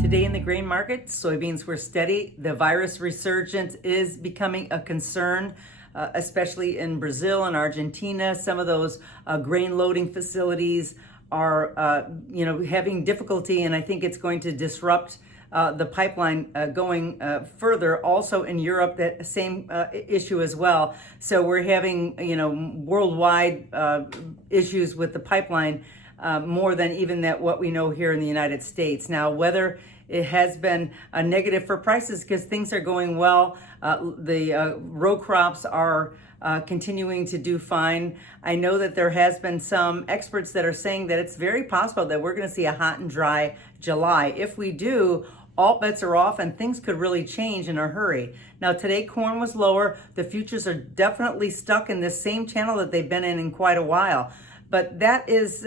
Today in the grain market, soybeans were steady. The virus resurgence is becoming a concern, especially in Brazil and Argentina. Some of those grain loading facilities are, having difficulty, and I think it's going to disrupt the pipeline going further. Also in Europe, that same issue as well. So we're having, worldwide issues with the pipeline more than even that what we know here in the United States. Now, whether it has been a negative for prices because things are going well, the row crops are continuing to do fine. I know that there has been some experts that are saying that it's very possible that we're going to see a hot and dry July. If we do, all bets are off and things could really change in a hurry. Now today corn was lower. The futures are definitely stuck in this same channel that they've been in quite a while. But that is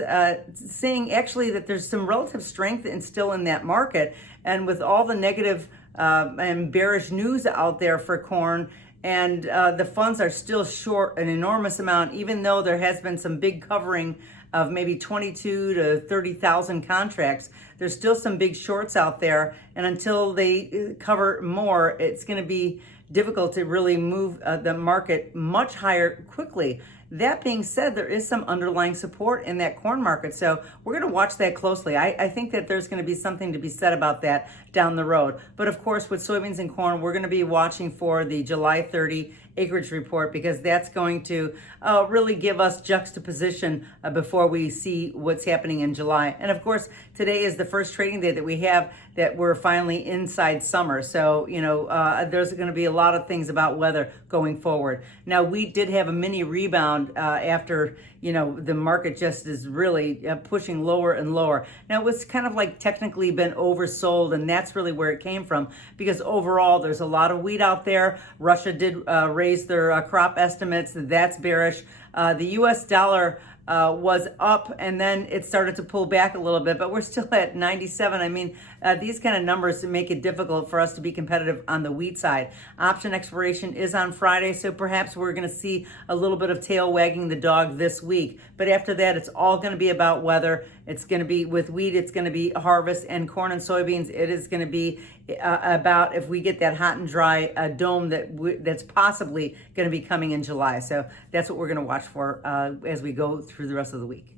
saying actually that there's some relative strength and still in that market. And with all the negative and bearish news out there for corn, and the funds are still short an enormous amount, even though there has been some big covering of maybe 22 to 30,000 contracts. There's still some big shorts out there. And until they cover more, it's going to be difficult to really move the market much higher quickly. That being said, there is some underlying support in that corn market. So we're going to watch that closely. I think that there's going to be something to be said about that down the road. But of course, with soybeans and corn, we're going to be watching for the July 30 acreage report because that's going to really give us juxtaposition before we see what's happening in July. And of course, today is the first trading day that we have that we're finally inside summer. So, there's going to be a lot of things about weather going forward. Now, we did have a mini rebound after, the market just is really pushing lower and lower. Now, it was kind of like technically been oversold, and that's really where it came from because overall, there's a lot of wheat out there. Russia did raise their crop estimates. That's bearish. The U.S. dollar was up and then it started to pull back a little bit, but we're still at 97. I mean, these kind of numbers make it difficult for us to be competitive on the wheat side. Option expiration is on Friday, so perhaps we're going to see a little bit of tail wagging the dog this week. But after that, it's all going to be about weather. It's going to be with wheat, it's going to be harvest, and corn and soybeans, it is going to be about if we get that hot and dry dome that's possibly going to be coming in July. So that's what we're going to watch for as we go through the rest of the week.